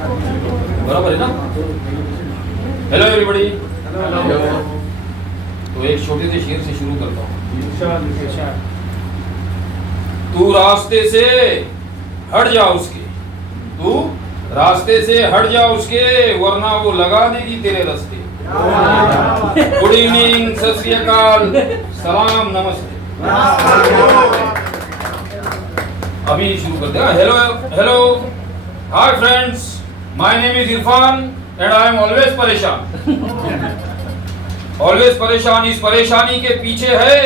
बराबर है ना? Hello everybody. तो एक छोटे से शेर से शुरू करता हूँ। तू रास्ते से हट जा उसके, तू रास्ते से हट जा उसके, वरना वो लगा देगी तेरे रास्ते। गुड इवनिंग, सत श्री अकाल, सलाम, नमस्ते। अभी शुरू करते हैं। Hello hello, hi friends, my name is Irfan and I am always परेशान। ऑलवेज परेशान, इस परेशानी के पीछे है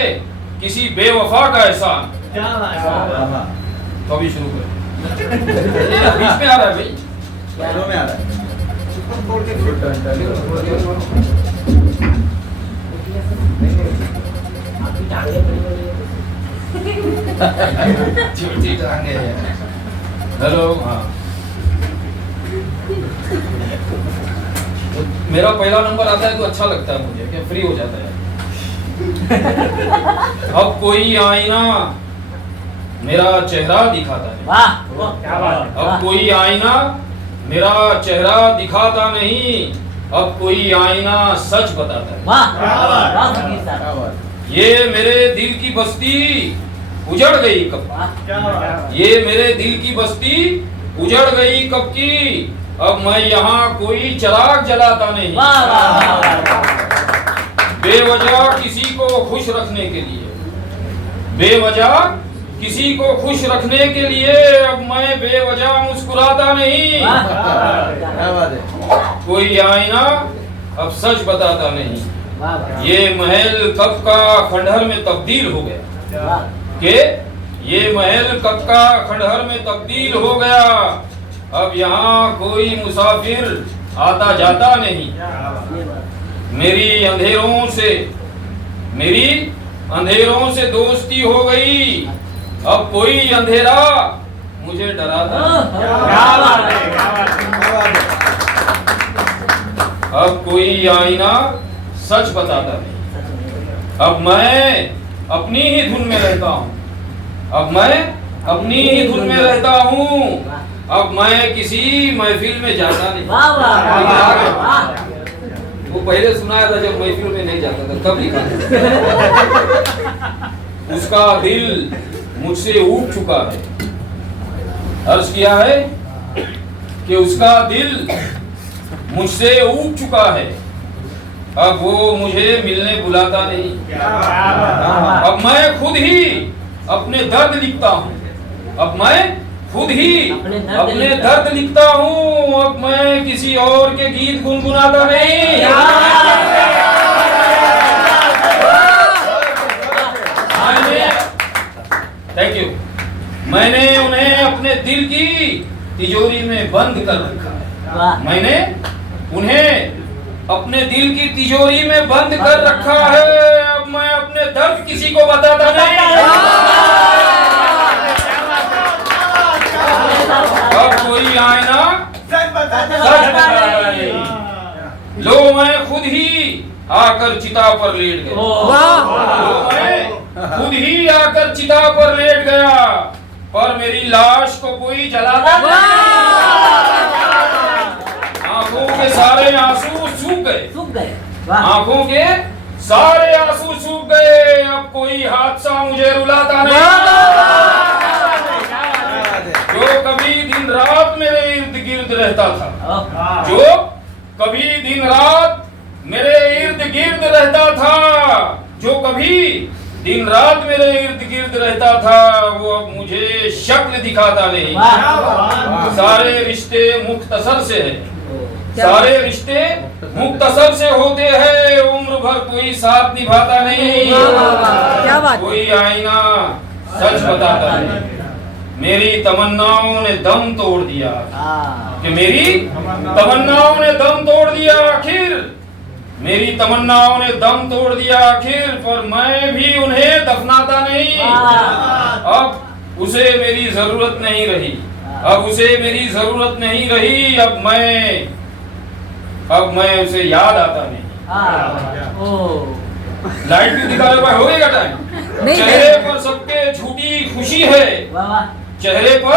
किसी बेवफा का एहसान। तो अभी शुरू करें। बीच में आ रहा है भाई, में आ रहा है। हेलो, हाँ, मेरा पहला नंबर आता है तो अच्छा लगता है मुझे, क्या फ्री हो जाता है। अब कोई आईना मेरा चेहरा दिखाता है। वाह, क्या बात है। अब कोई आईना मेरा चेहरा दिखाता नहीं, अब कोई आईना सच बताता है। वाह, ये मेरे दिल की बस्ती उजड़ गई कब, ये मेरे दिल की बस्ती उजड़ गई कब की, अब मैं यहाँ कोई चिराग जलाता नहीं। बेवजह किसी को खुश रखने के लिए, बेवजह किसी को खुश रखने के लिए, अब मैं बेवजह मुस्कुराता नहीं। कोई आईना अब सच बताता नहीं। ये महल कब का खंडहर में तब्दील हो गया, कि ये महल कब का खंडहर में तब्दील हो गया, अब यहाँ कोई मुसाफिर आता जाता नहीं। मेरी अंधेरों से दोस्ती हो गई, अब कोई अंधेरा मुझे डराता नहीं। अब कोई आईना सच बताता नहीं। अब मैं अपनी ही धुन में रहता हूँ, अब मैं अपनी ही धुन में रहता हूँ, अब मैं किसी महफिल में जाता नहीं। वो पहले सुनाया था जब महफिल में नहीं जाता था, तब लिखा था। उसका दिल मुझसे उठ चुका है, अर्ज किया है कि उसका दिल मुझसे उठ चुका है, अब वो मुझे मिलने बुलाता नहीं। अब मैं खुद ही अपने दर्द लिखता हूँ, अब मैं खुद ही अपने दर्द लिखता हूँ, अब मैं किसी और के गीत गुनगुनाता नहीं। Thank you. मैंने उन्हें अपने दिल की तिजोरी में बंद कर रखा है, मैंने उन्हें अपने दिल की तिजोरी में बंद कर रखा है, अब मैं अपने दर्द किसी को बताता नहीं। अब कोई आईना सच बताता नहीं। लो मैं खुद ही आकर चिता पर लेट गया, लो मैं खुद ही आकर चिता पर लेट गया, पर मेरी लाश को कोई जलाता नहीं। आंखों के सारे आंसू सूख गए, आंखों के सारे आंसू सूख गए, अब कोई हादसा मुझे रुलाता नहीं। जो कभी दिन रात मेरे इर्द गिर्द रहता था, जो कभी दिन रात मेरे इर्द गिर्द रहता था, जो कभी दिन रात मेरे इर्द गिर्द रहता था, वो अब मुझे शक्ल दिखाता नहीं। सारे रिश्ते मुख्तसर से है, सारे रिश्ते मुख्तसर से होते हैं, उम्र भर कोई साथ निभाता नहीं। क्या बात? कोई आईना सच बताता नहीं। मेरी तमन्नाओं ने दम तोड़ दिया, कि मेरी तमन्नाओं ने दम तोड़ दिया आखिर, मेरी तमन्नाओं ने दम तोड़ दिया आखिर, पर मैं भी उन्हें दफनाता नहीं। अब उसे मेरी जरूरत नहीं रही, अब उसे मेरी जरूरत नहीं रही, अब मैं उसे याद आता नहीं। लाइट भी दिखा रहे हो गया टाइम। चेहरे पर सबके झूठी खुशी है, चेहरे पर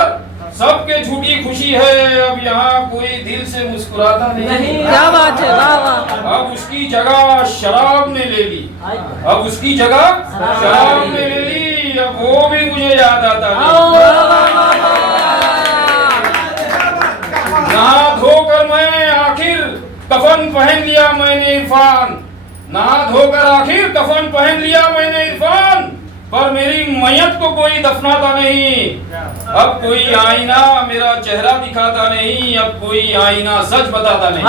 सबके झूठी खुशी है, अब यहाँ कोई दिल से मुस्कुराता नहीं। क्या बात है, वाह वाह। अब उसकी जगह शराब ने ले ली, अब उसकी जगह शराब ने ले ली, अब वो भी मुझे याद आता नहीं। नहा धोकर मैं आखिर कफन पहन लिया मैंने इरफान, नहा धोकर आखिर कफन पहन लिया मैंने इरफान, पर मेरी मैयत को कोई दफनाता नहीं। अब कोई आईना मेरा चेहरा दिखाता नहीं, अब कोई आईना सच बताता नहीं।